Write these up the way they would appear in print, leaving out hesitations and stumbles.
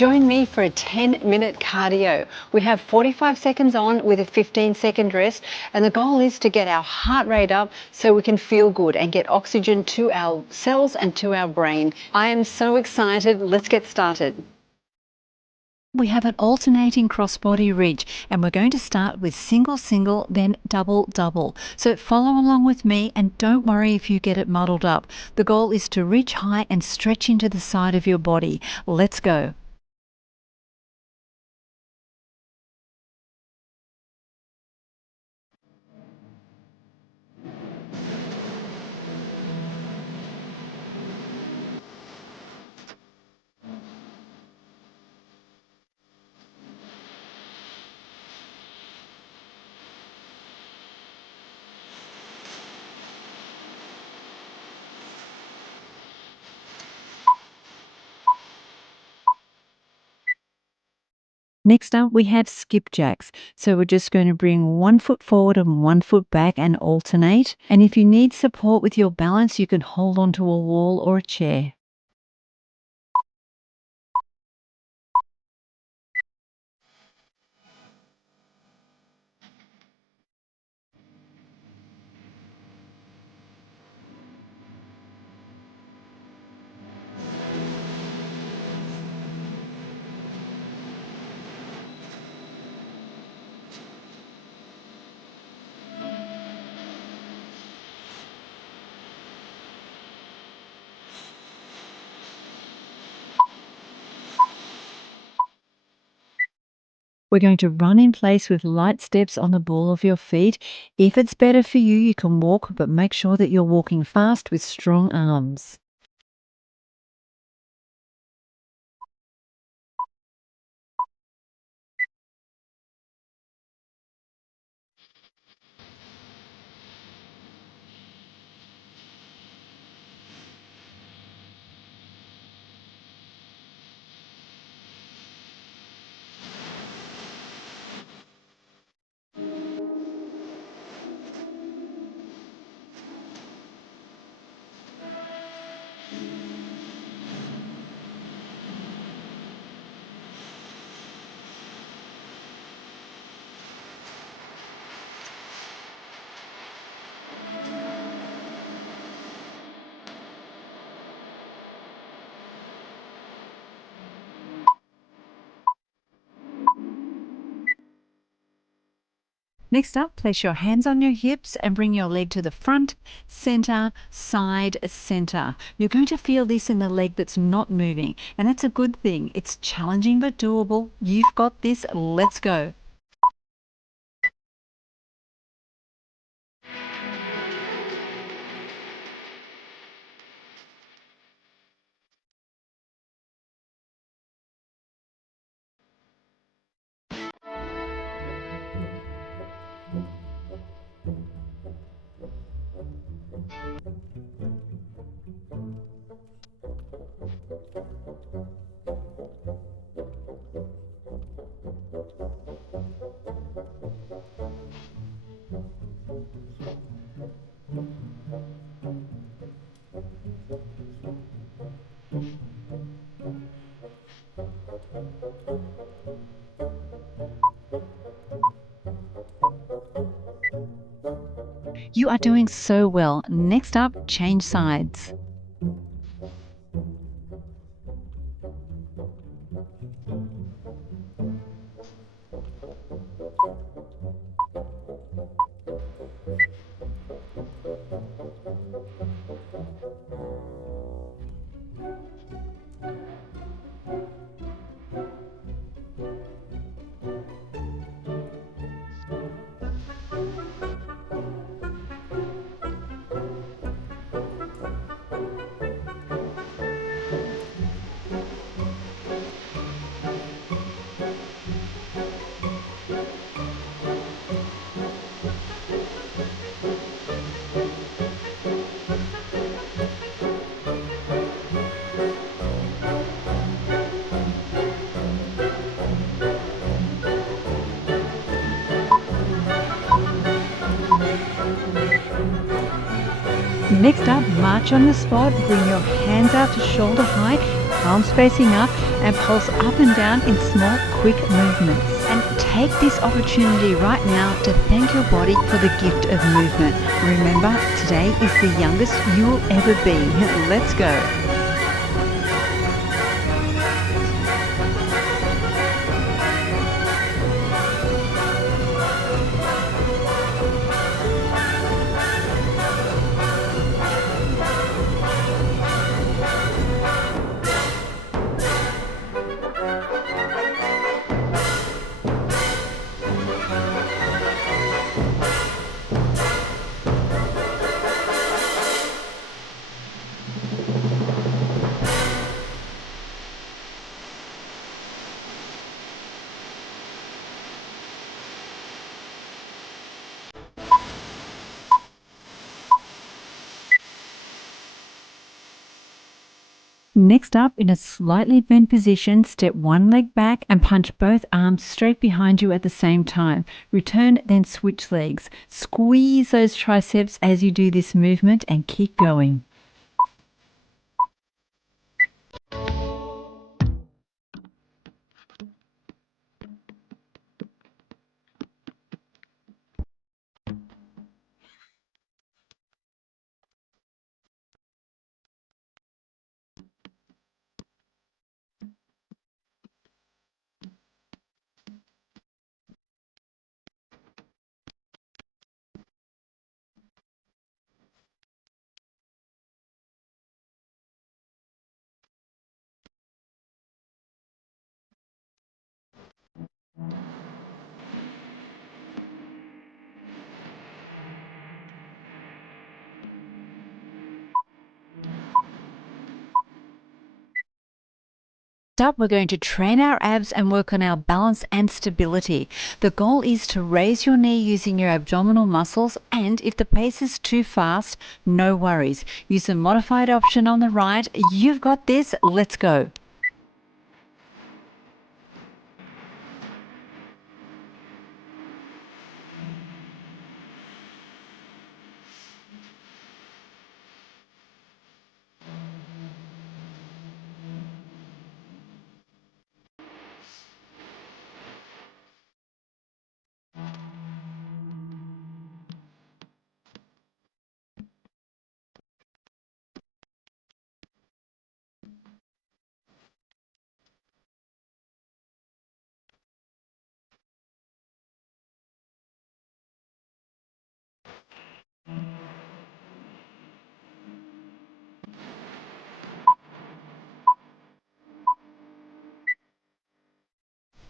Join me for a 10-minute cardio. We have 45 seconds on with a 15-second rest, and the goal is to get our heart rate up so we can feel good and get oxygen to our cells and to our brain. I am so excited. Let's get started. We have an alternating crossbody ridge, and we're going to start with single, single, then double, double. So follow along with me and don't worry if you get it muddled up. The goal is to reach high and stretch into the side of your body. Let's go. Next up, we have skipjacks. So we're just going to bring 1 foot forward and 1 foot back and alternate. And if you need support with your balance, you can hold onto a wall or a chair. We're going to run in place with light steps on the ball of your feet. If it's better for you, you can walk, but make sure that you're walking fast with strong arms. Next up, place your hands on your hips and bring your leg to the front, center, side, center. You're going to feel this in the leg that's not moving, and that's a good thing. It's challenging but doable. You've got this. Let's go. You are doing so well. Next up, change sides. Next up, march on the spot. Bring your hands out to shoulder height. palms facing up, and pulse up and down in small, quick movements. And take this opportunity right now to thank your body for the gift of movement. Remember, today is the youngest you will ever be. Let's go. Next up, in a slightly bent position, step one leg back and punch both arms straight behind you at the same time. Return, then switch legs. Squeeze those triceps as you do this movement and keep going. Up, we're going to train our abs and work on our balance and stability. The goal is to raise your knee using your abdominal muscles, and if the pace is too fast, no worries. Use the modified option on the right. You've got this. Let's go.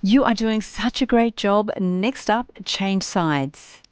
You are doing such a great job. Next up, change sides.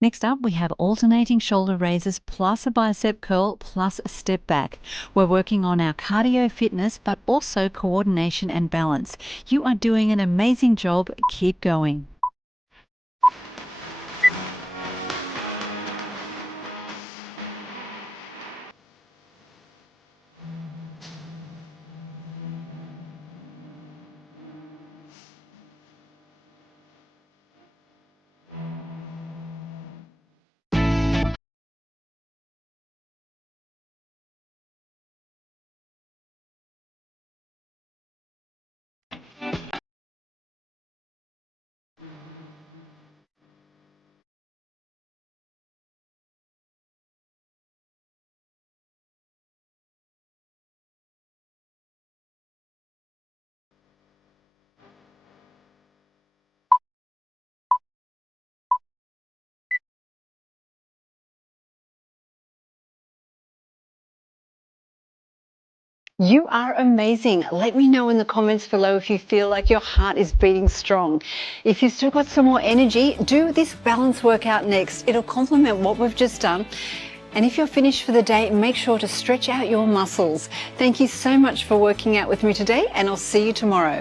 Next up, we have alternating shoulder raises plus a bicep curl plus a step back. We're working on our cardio fitness, but also coordination and balance. You are doing an amazing job. Keep going. You are amazing. Let me know in the comments below if you feel like your heart is beating strong. If you've still got some more energy, do this balance workout next. It'll complement what we've just done. And if you're finished for the day, make sure to stretch out your muscles. Thank you so much for working out with me today, and I'll see you tomorrow.